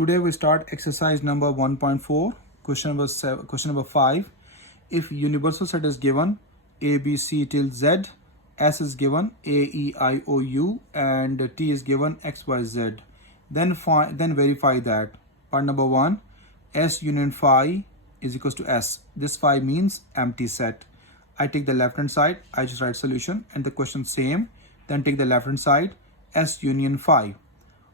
Today we start exercise number 1.4, question number 5. If universal set is given A, B, C till Z, S is given A, E, I, O, U, and T is given X, Y, Z, then verify that. Part number 1, S union phi is equals to S. This phi means empty set. I take the left hand side, I just write solution and the question same. Then take the left hand side, S union phi.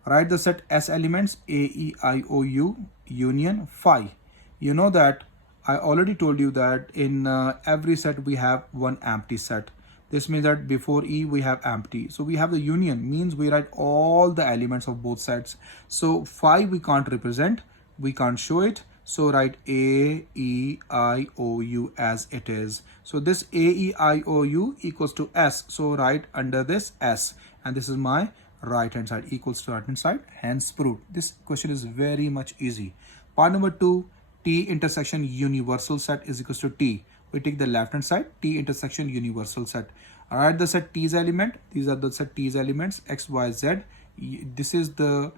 Write the set S elements A, E, I, O, U union phi. You know that I already told you that in every set we have one empty set. This means that before E we have empty. So we have the union, means we write all the elements of both sets. So phi we can't represent, we can't show it. So write A, E, I, O, U as it is. So this A, E, I, O, U equals to S. So write under this S. And this is my right hand side equals to right hand side, hence proved. This question is very much easy. Part number 2, T intersection universal set is equals to T. We take the left hand side, T intersection universal set. Write the set T's element. These are the set T's elements X, Y, Z. This is the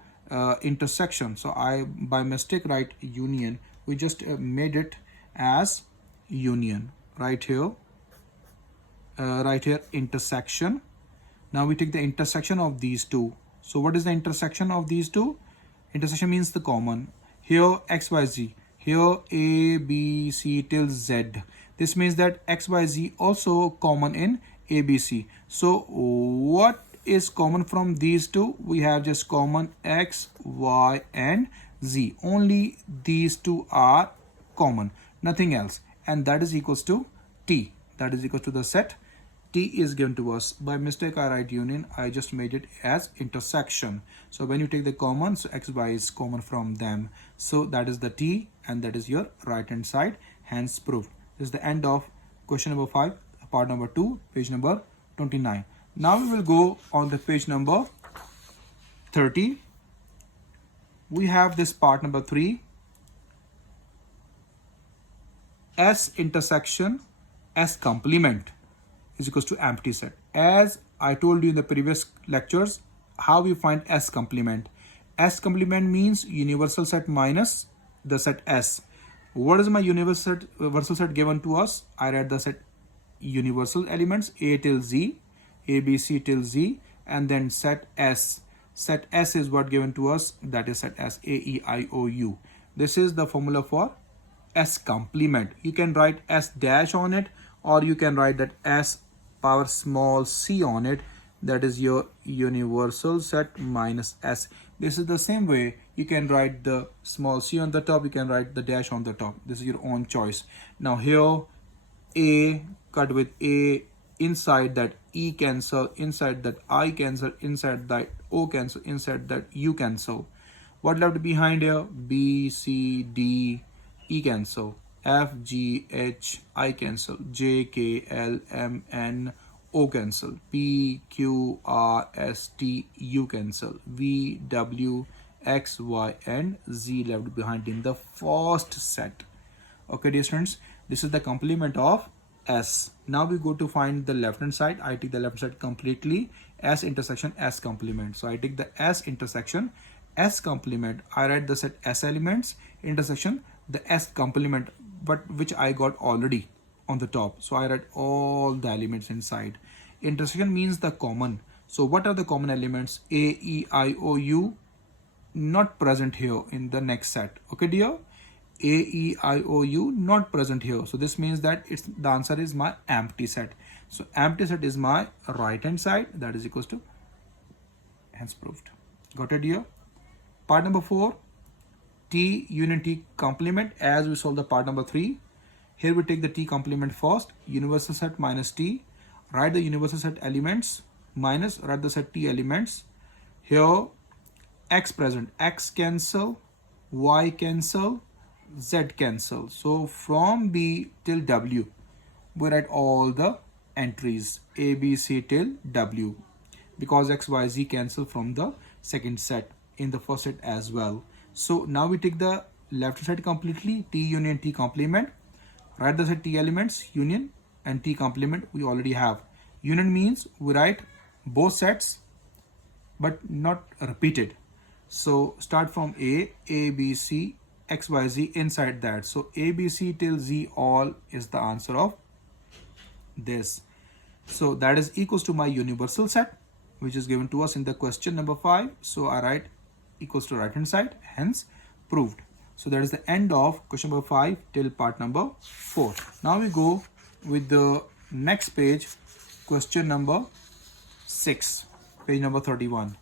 intersection. So I by mistake write union. We just made it as union. Right here intersection. Now we take the intersection of these two. So what is the intersection of these two? Intersection means the common. Here X, Y, Z. Here A, B, C till Z. This means that X, Y, Z also common in A, B, C. So what is common from these two? We have just common X, Y and Z. Only these two are common. Nothing else. And that is equals to T. That is equal to the set T is given to us. By mistake I write union, I just made it as intersection. So when you take the common, so X, Y is common from them. So that is the T and that is your right hand side, hence proved. This is the end of question number 5, part number 2, page number 29. Now we will go on the page number 30. We have this part number 3. S intersection S complement is equals to empty set. As I told you in the previous lectures, how we find S complement. S complement means universal set minus the set S. What is my universal set given to us? I write the set universal elements A till Z, A, B, C till Z, and then set S. Set S is what given to us, that is set S, A, E, I, O, U. This is the formula for S complement. You can write S dash on it, or you can write that S power small c on it. That is your universal set minus S. This is the same way you can write the small c on the top, you can write the dash on the top. This is your own choice. Now here A cut with A, inside that E cancel, inside that I cancel, inside that O cancel, inside that U cancel. What left behind here? B, C, D, E cancel. F, G, H, I cancel. J, K, L, M, N, O cancel. P, Q, R, S, T, U cancel. V, W, X, Y, and Z left behind in the first set. Okay, dear students, this is the complement of S. Now we go to find the left hand side. I take the left hand side completely. S intersection S complement. So I take the S intersection S complement. I write the set S elements intersection the S complement, but which I got already on the top. So I write all the elements inside. Intersection means the common. So what are the common elements? A, E, I, O, U not present here in the next set. Okay, dear? A, E, I, O, U not present here. So this means that the answer is my empty set. So empty set is my right hand side, that is equals to, hence proved. Got it, dear? Part number 4. T union T complement. As we solve the part number 3, here we take the T complement first, universal set minus T. Write the universal set elements minus, write the set T elements. Here X present, X cancel, Y cancel, Z cancel. So from B till W we write all the entries A, B, C till W, because X, Y, Z cancel from the second set, in the first set as well. So now we take the left side completely, T union T complement. Write the set T elements, union and T complement we already have. Union means we write both sets but not repeated. So start from A, B, C, X, Y, Z inside that. So A, B, C till Z all is the answer of this. So that is equals to my universal set, which is given to us in the question number 5. So I write equals to right hand side, hence proved. So that is the end of question number 5 till part number 4. Now we go with the next page, question number 6, page number 31.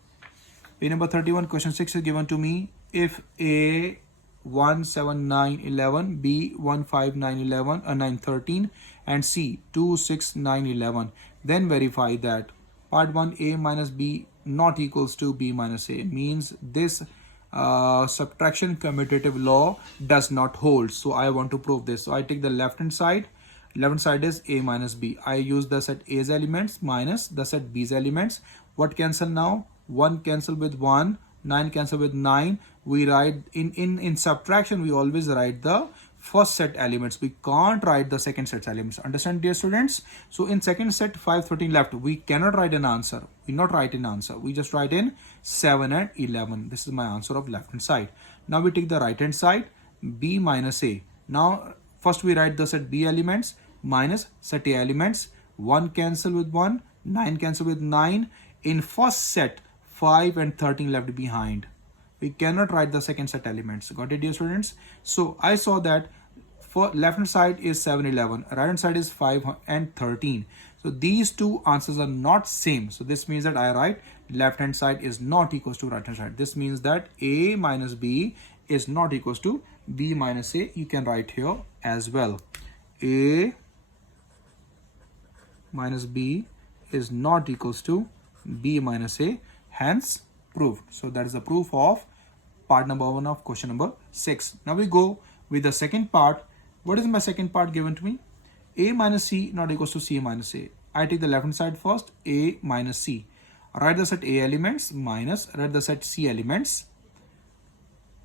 Page number 31, question 6 is given to me. If A 1, 7, 9, 11, B 1, 5, 9, 11, 9, 13, and C 2, 6, 9, 11, then verify that part 1 A minus B not equals to B minus A, means this subtraction commutative law does not hold. So I want to prove this. So I take the left hand side. Left hand side is A minus B. I use the set A's elements minus the set B's elements. What cancel now? 1 cancel with 1, 9 cancel with 9. We write in subtraction, we always write the first set elements. We can't write the second set elements. Understand, dear students? So in second set 5, 13 left, we cannot write an answer. We not write an answer. We just write in 7 and 11. This is my answer of left hand side. Now we take the right hand side, B minus A. Now first we write the set B elements minus set A elements. 1 cancel with 1, 9 cancel with 9. In first set, 5 and 13 left behind. We cannot write the second set elements. Got it, dear students? So I saw that for left hand side is 7, 11. Right hand side is 5 and 13. So these two answers are not same. So this means that I write left hand side is not equals to right hand side. This means that A minus B is not equals to B minus A. You can write here as well. A minus B is not equals to B minus A, hence proved. So that is the proof of part number 1 of question number 6. Now we go with the second part. What is my second part given to me? A minus C not equals to C minus A. I take the left hand side first, A minus C. Write the set A elements minus write the set C elements.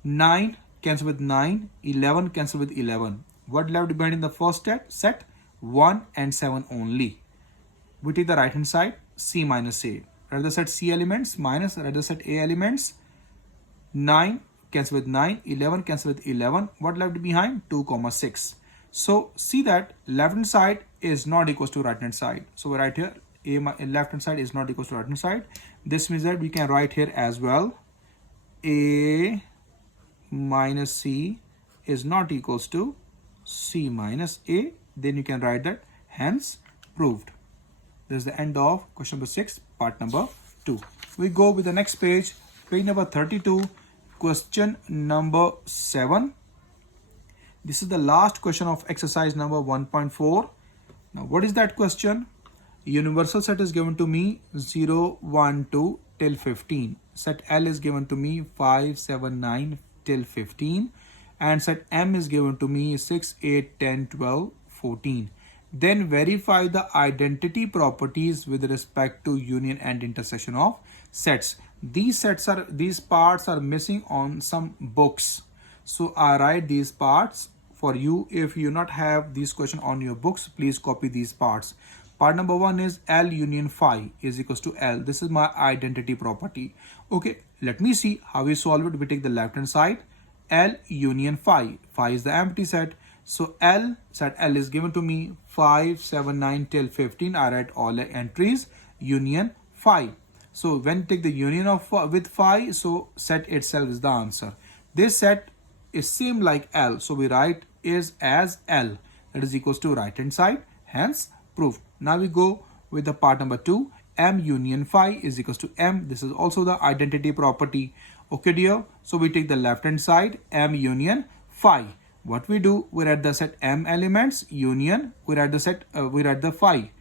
9 cancel with 9, 11 cancel with 11. What left behind in the first set? 1 and 7 only. We take the right hand side, C minus A. Write the set C elements minus write the set A elements. 9 cancel with 9, 11 cancel with 11. What left behind? 2, 6. So see that left hand side is not equals to right hand side. So we write here A left hand side is not equals to right hand side. This means that we can write here as well A minus C is not equals to C minus A. Then you can write that, hence proved. This is the end of question number 6, part number 2. We go with the next page, page number 32, question number 7. This is the last question of exercise number 1.4. Now what is that question? Universal set is given to me 0, 1, 2 till 15. Set L is given to me 5, 7, 9 till 15. And set M is given to me 6, 8, 10, 12, 14. Then verify the identity properties with respect to union and intersection of sets. These parts are missing on some books. So I write these parts for you. If you not have these question on your books, please copy these parts. Part number 1 is L union phi is equals to L. This is my identity property. Okay, let me see how we solve it. We take the left hand side, L union phi. Phi is the empty set. So L, set L is given to me 5, 7, 9 till 15. I write all the entries, union phi. So when you take the union of with phi, so set itself is the answer. This set is same like L. So we write is as L. That is equals to right hand side, hence proved. Now we go with the part number 2. M union phi is equals to M. This is also the identity property. Okay, dear. So we take the left hand side, M union phi. What we do, we write the set M elements, union, we write the set, we write the phi.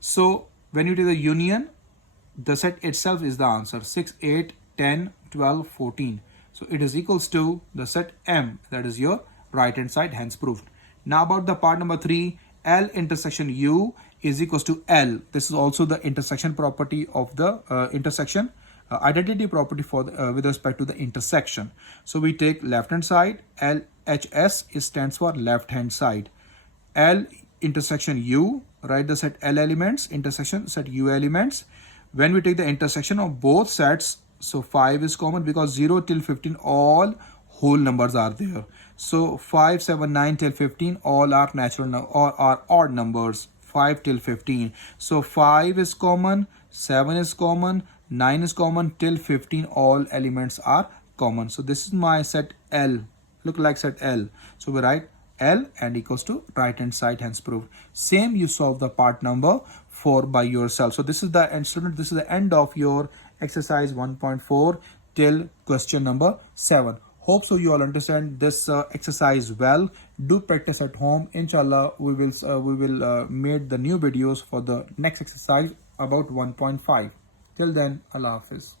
So when you do the union, the set itself is the answer, 6, 8, 10, 12, 14. So it is equals to the set M, that is your right hand side, hence proved. Now about the part number 3, L intersection U is equals to L. This is also the intersection property of the intersection. Identity property for the, with respect to the intersection. So we take left hand side, LHS stands for left hand side. L intersection U, write the set L elements, intersection set U elements. When we take the intersection of both sets, So 5 is common because 0 till 15 all whole numbers are there. So 5, 7, 9 till 15 all are natural or are odd numbers. 5 till 15. So 5 is common, 7 is common, 9 is common, till 15 all elements are common. So this is my set L. Look like set L. So we write L and equals to right hand side, hence proved. Same you solve the part number 4 by yourself. So this is the end, student. This is the end of your exercise 1.4 till question number 7. Hope so you all understand this exercise well. Do practice at home. Inshallah, we will make the new videos for the next exercise about 1.5. Till then, Allah Hafiz.